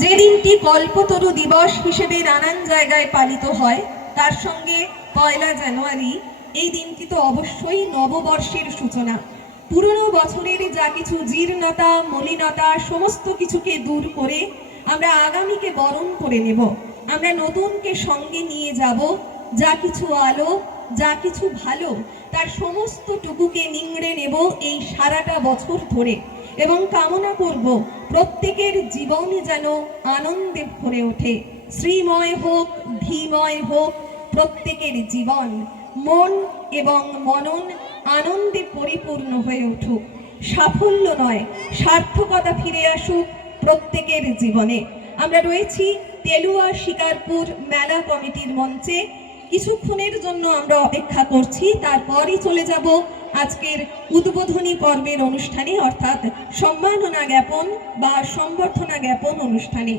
যে দিনটি কল্পতরু দিবস হিসেবে নানান জায়গায় পালিত হয়, তার সঙ্গে পয়লা জানুয়ারি, এই দিনটি তো অবশ্যই নববর্ষের সূচনা। পুরনো বছরের যা কিছু জীর্ণতা, মলিনতা, সমস্ত কিছুকে দূর করে আমরা আগামীকে বরণ করে নেব। আমরা নতুনকে সঙ্গে নিয়ে যাব, যা কিছু আলো, যা কিছু ভালো, তার সমস্ত টুকুকে নিংড়ে নেব এই সারাটা বছর ধরে। এবং কামনা করব প্রত্যেকের জীবনই যেন আনন্দে ভরে ওঠে। শ্রীময় হোক, ধীময় হোক, প্রত্যেকের জীবন মন এবং মনন আনন্দে পরিপূর্ণ হয়ে উঠুক। সাফল্য নয়, সার্থকতা ফিরে আসুক প্রত্যেকের জীবনে। আমরা রয়েছি তেলুয়া শিকারপুর মেলা কমিটির মঞ্চে। কিছুক্ষণের জন্য আমরা অপেক্ষা করছি, তারপরই চলে যাব আজকের উদ্বোধনী পর্বের অনুষ্ঠানে অর্থাৎ সম্মাননা জ্ঞাপন বা সম্বর্ধনা জ্ঞাপন অনুষ্ঠানে।